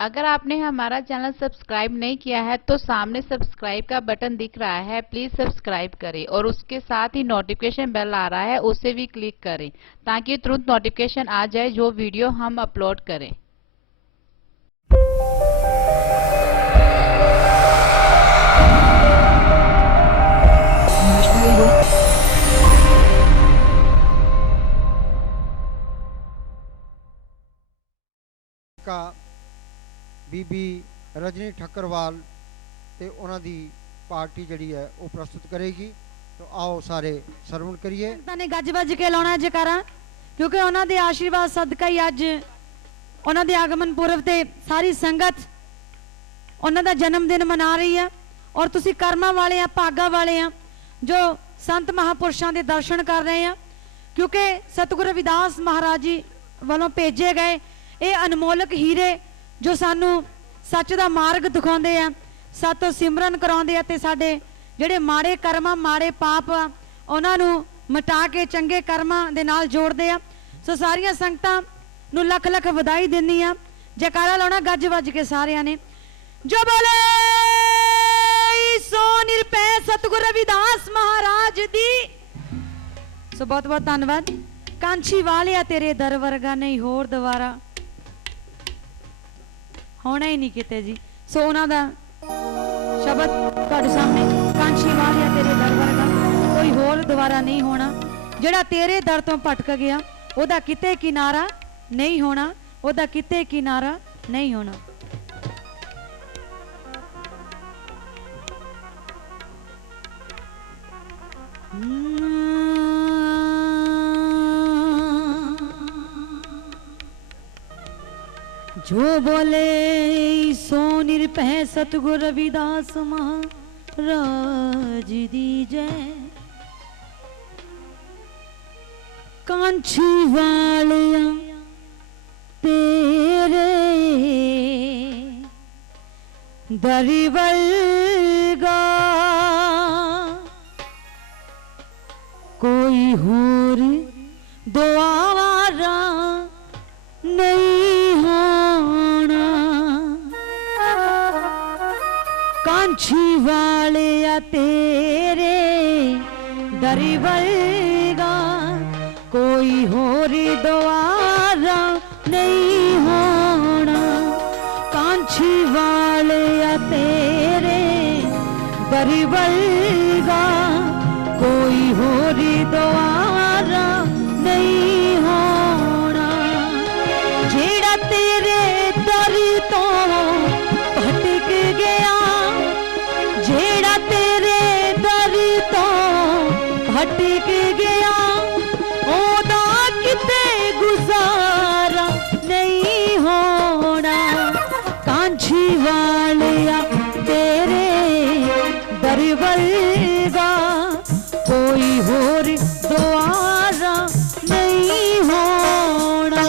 अगर आपने हमारा चैनल सब्सक्राइब नहीं किया है तो सामने सब्सक्राइब का बटन दिख रहा है, प्लीज सब्सक्राइब करें और उसके साथ ही नोटिफिकेशन बेल आ रहा है उसे भी क्लिक करें ताकि तुरंत नोटिफिकेशन आ जाए जो वीडियो हम अपलोड करें। का बीबी रजनी ठक्करवाल ते उन्हां दी पार्टी जड़ी है वो प्रस्तुत करेगी। तो आओ सारे सरवण करिए। ने गज वज के लाना जकारा क्योंकि उन्हां दे आशीर्वाद सदका ही अज उन्हां दे आगमन पुरब ते सारी संगत उन्हां दा जन्मदिन मना रही है और तुसी कर्मा वाले हैं, भागा वाले हैं जो संत महापुरुषों के दर्शन कर रहे हैं क्योंकि सतगुरु रविदास महाराज जी वालों भेजे गए ये अनमोलक हीरे जो सानू सच का मार्ग दिखाते हैं, सातों सिमरन कराते हैं ते साडे जेडे माड़े कर्मा माड़े पाप उन्होंने मिटा के चंगे कर्मा दे नाल जोड़ते हैं। सो सारिया संगतां नू लख लख वधाई दिंदी आ। जयकारा लाउणा गज वज के सारिया ने। जो बोले सो निरभै सतगुरु रविदास महाराज दी। सो बहुत बहुत धन्यवाद। कांछी वालिया तेरे दर वर्गा नहीं होर दोबारा होना ही नहीं किते जी। सो उन्हां दा शब्द तुहाडे सामने, कांछी वालिया तेरे दर वर्गा कोई होर दोबारा नहीं होना। जेड़ा तेरे दर तो भटक गया ओदा किते किनारा नहीं होना, ओदा किते किनारा नहीं होना। जो बोले सो निरभै सतगुरु रविदास महाराज दी जय। कांछी वालिया तेरे दरी वर्गा कोई होर दुआरा नहीं होना। कांछी वाले तेरे दरी वर्गा कोई होर द्वारा नहीं होना। कांछी वाले तेरे दरी वर्गा कोई होर द्वारा नहीं होना। जेड़ा तेरे दर तो भटक गया, जेड़ा तेरे दर तो भटक गया ओदा किते गुजारा नहीं होना। कांछी वालिया तेरे दर वर्गा कोई होर द्वारा नहीं होना।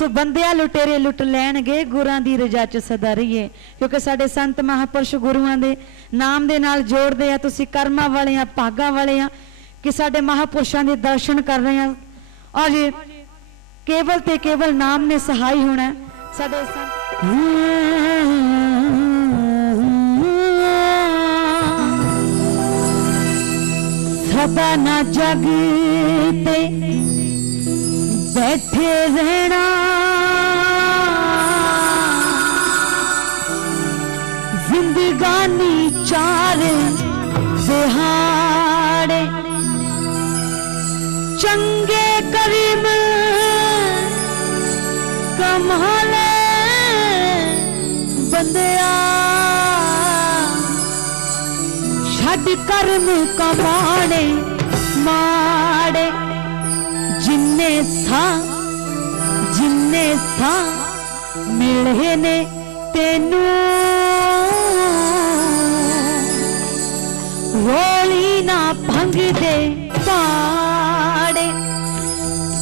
सो बंदिया लुटेरे लुट लैणगे गुरां दी रजा च सदा रहिए क्योंकि साडे संत महापुरुष गुरुआं दे नाम दे नाल जोड़दे आ तुसी कर्मां वाले आ भागां वाले आ कि साडे महापुरुषां दे दर्शन कर रहे हैं और केवल ते केवल नाम ने सहाय होना साडे सदा ना जग ते बैठे रहना जिंदगानी चार दिहाड़े चंगे करीम कमाले बंदिया छड़ कर्म कमाने माड़े जिन्ने सा मिले ने तेनू रोली ना भंग दे पाड़े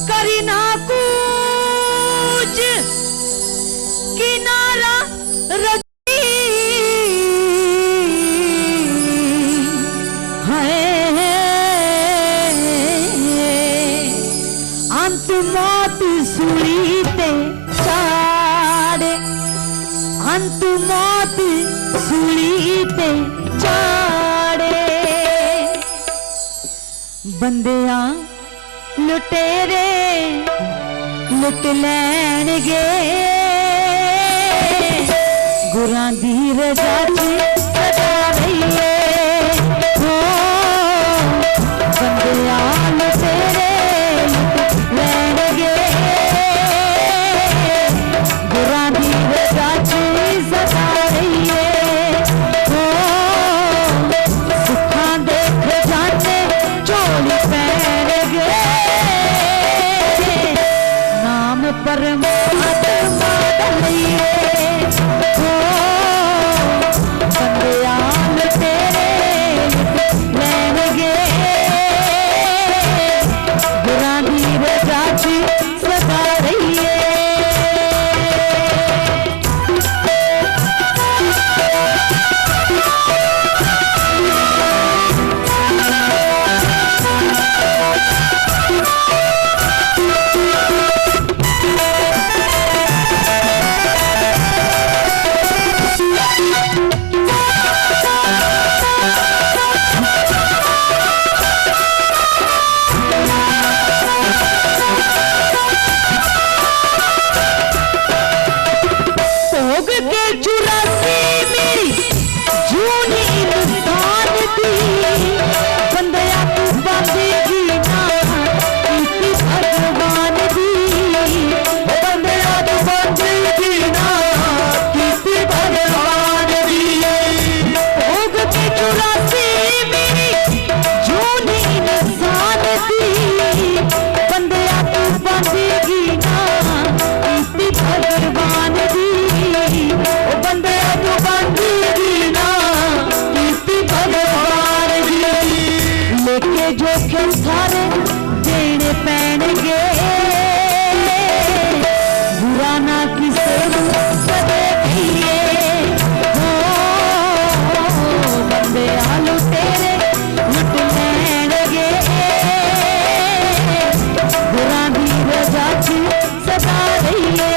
करी ना कुछ किनारा रजी है अंत मौत सुई ते चाड़े अंत मौत सूली ते चाड़े बंदियां लुटेरे लुट लैणगे गुरां दी रजा च सदा रहिए हो बंदियां लुटेरे लुट लैणगे गुरां दी रजा च सदा रहिए हो सुखां दे खजाने झोली पैणगे नाम परमात्मा दा लईए हो बंदियां लुटेरे लुट लैणगे गुरां दी रजा च सदा रहिए भोग के 84 मेरी जूनी इंसान दी बंदिया तू बंदेगी ना कीती भगवान दी बंदिया तू बंदेगी ना कीती भगवान दी भोग के 84 मेरी जूनी इंसान दी बंदिया तू बंदेगी ना कीती भगवान दी बंदे तू बंदेगी ना कीती भगवान दी लेके जोखिम सारे देने पैणगे बुरा ना किसे कदे कहिए हो बंदे आलू तेरे लुट लैणगे बुरा दी रजा च सदा रहिए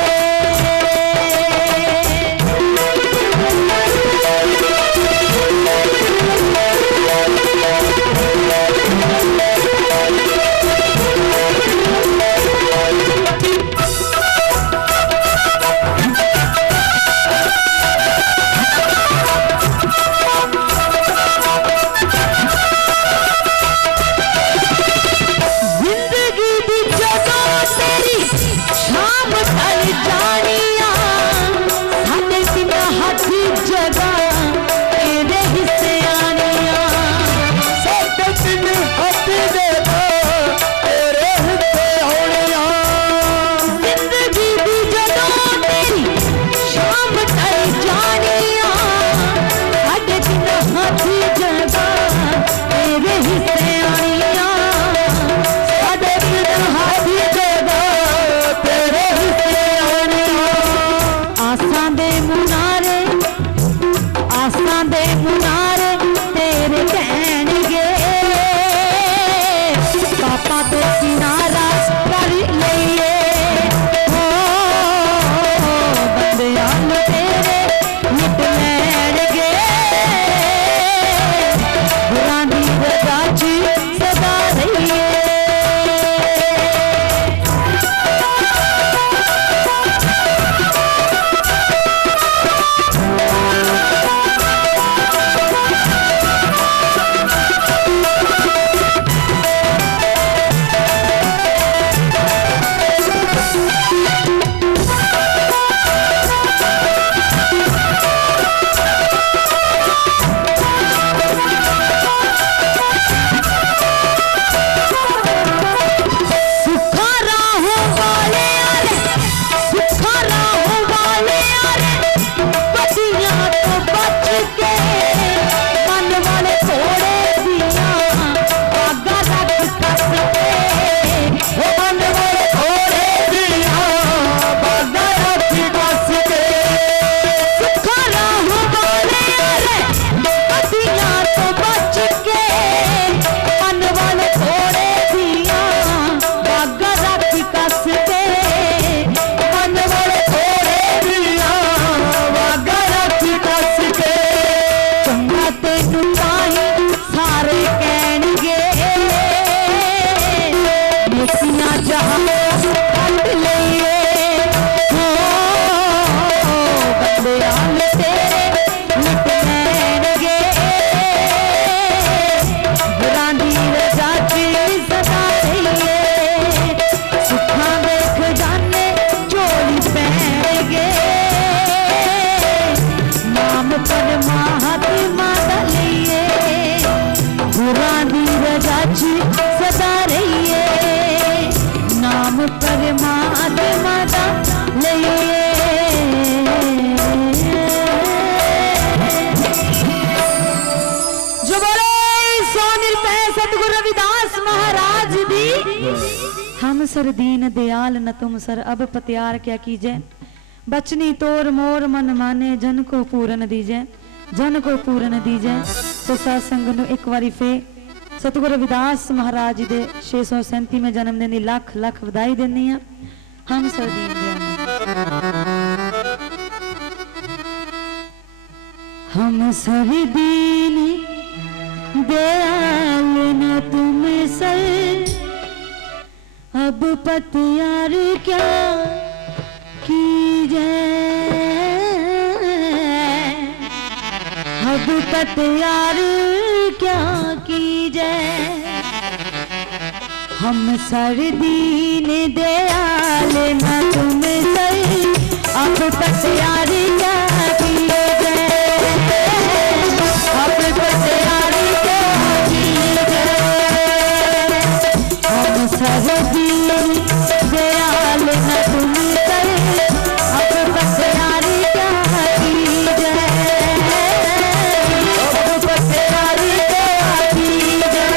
जिंदगी दी जगह तेरी शाम ढल जानिया साडे तिन हाथ जगह तेरे हिस्से आनिया साडे तिन हाथ जगह तेरे हिस्से आनिया जिंदगी दी जगह तेरी शाम ढल जानिया साडे तिन हाथ जगह तेरे हिस्से आनिया साडे तिन हाथ जगह तेरे हिस्से आनिया आसां दे मुनारे तेरे कहणगे पापा तो किनारा कर लईए हो बंदियां लुटेरे लुट लैणगे गुरां दी रजा च सदा रहिए परमात्मा दा लईए गुरां दी रजा च सदा रहिए नाम परमात्मा दा लईए जो बोले सो निरपै सतगुरु रविदास महाराज दी हम सर दीन दयाल न तुम सर अब पत्यार क्या कीजे बचनी तोर मोर मन माने जन को पूरन दीजे जन को पूरन दीजे तो सत्संग नु एक बारी फे सतगुरु रविदास महाराज जी दे 637 में जन्मदिन दी लख लख बधाई देनी है हम सर दीन दयाल हम सर दीन दयाल न तुम सर अब पत्यार क्या कीजे अब पत्यार क्या कीजे हम सर दीन दयाल न तुम सर अब पत्यार क्या कीजे अब पत्यार क्या कीजे हम सर दीन दयाल न तुम सर अब पत्यार क्या कीजे अब पत्यार क्या कीजे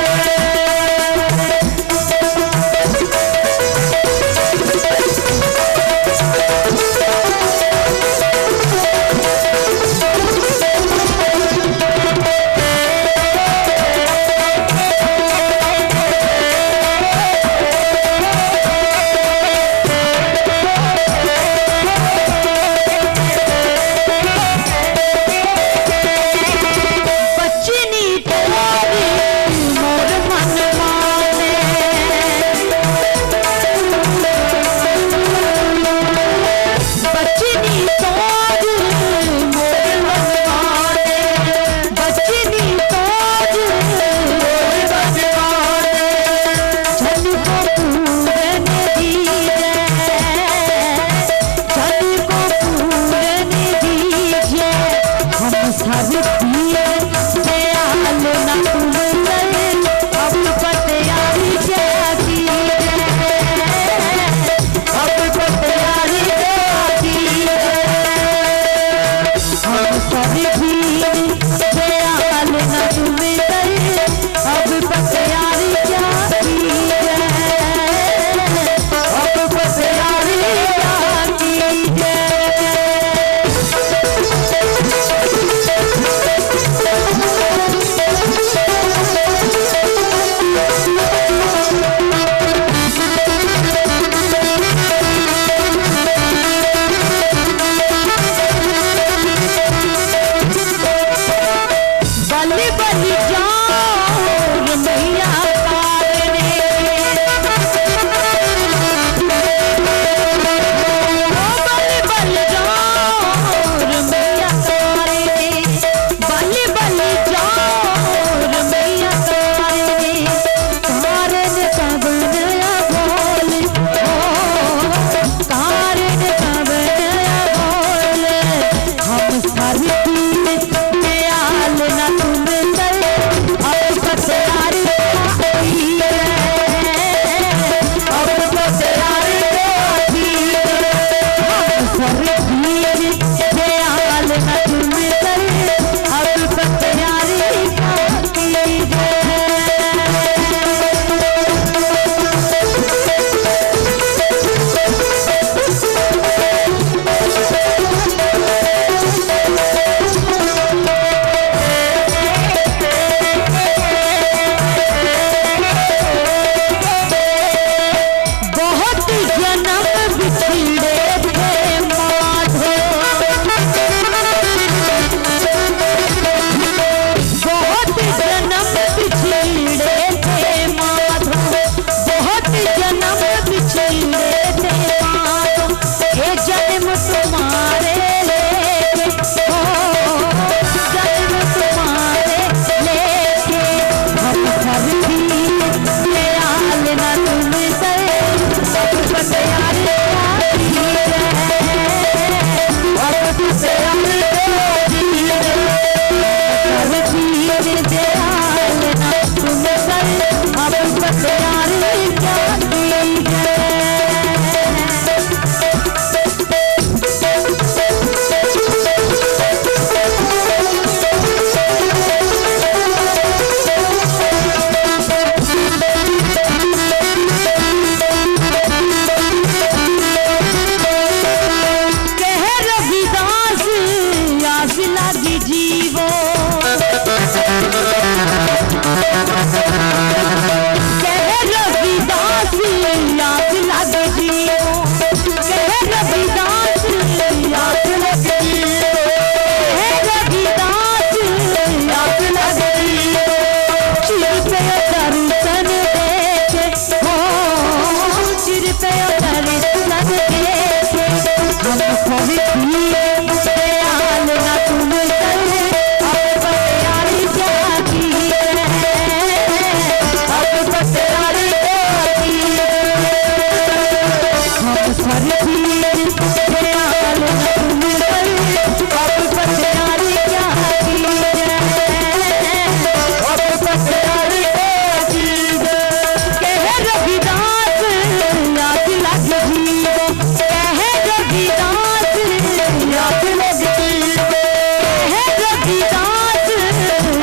की दास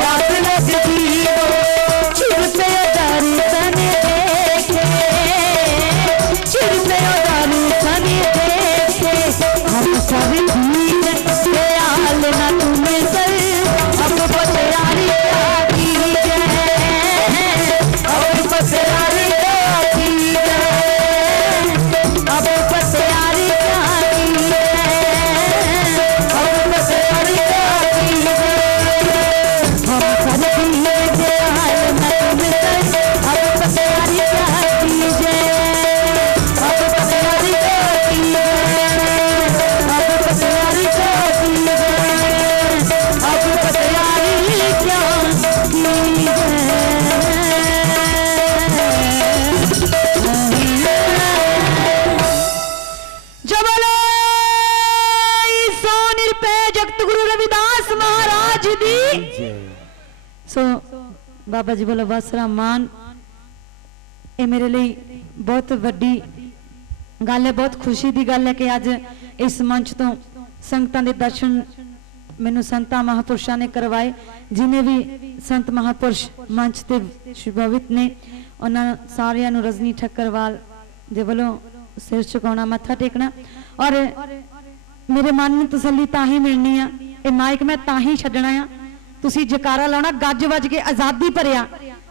आस लगती हो, चिर पे दर्शन देखे, चिर पे दर्शन देखे, हम सब दीन दयाल न तुम्हें सर, अब पतियारी क्या कीजिए, अब पतियारी क्या कीजिए, अब पतियारी क्या कीजिए, अब पतियारी क्या कीजिए, हम सब दीन दयाल न तुम्हें सर, अब पतियारी क्या कीजिए, अब पतियारी क्या कीजिए, अब पतियारी क्या कीजिए, अब पतियारी क्या जबले सो निरपै जगत गुरु रविदास महाराज दी। सो बाबा जी बोलो वासरा मान। ये मेरे लिए बहुत वड्डी गल है, बहुत खुशी की गल है कि अज इस मंच तो संगतां दे दर्शन मैनू संतां महापुरुषां ने करवाए। जिन्हें भी संत महापुरुष मंच ते शुभावित ने उन्हां सारियां नू रजनी ठक्करवाल दे वल्लों सिर झुकाउणा, मत्था टेकना। और मेरे मन नू तसल्ली तां ही मिलनी आ, ये माइक मैं तां ही छड्डना आ, तुसीं जकारा लाउणा गज वज के आज़ादी भरिया,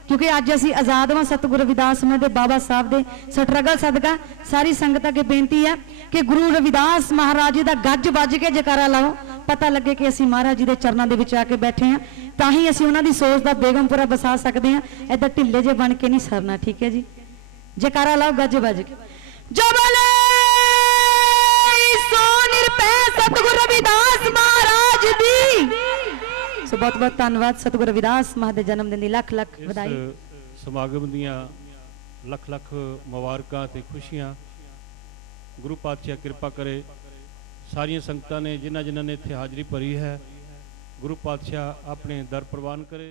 क्योंकि अज असीं आज़ाद वां सतगुरु रविदास समय दे बाबा साहब दे स्ट्रगल सदका। सारी संगत अगे बेनती है कि गुरु रविदास महाराज जी दा गज वज के जकारा लाओ, पता लगे कि असीं महाराज जी दे चरणों दे विच आके बैठे हैं, तां ही असीं उन्हां दी सोच दा बेगमपुरा बसा सकते हैं। इधर ढिल्ले जे बन के नहीं सरना, ठीक है जी। जकारा लाओ गज वज के। जबले सो निरपै सतगुरु रविदास महाराज दी। सो बहुत बहुत धन्यवाद सतगुरु रविदास महाराज जन्मदिन दी लख लख बधाई। समागम दियां लख लख मुबारकां ते खुशियां। गुरु पातशाह कृपा करे सारियां संगतां ने जिन्हां जिन्हां ने इत्थे हाजरी भरी है, गुरु पातशाह अपने दर प्रवान करे।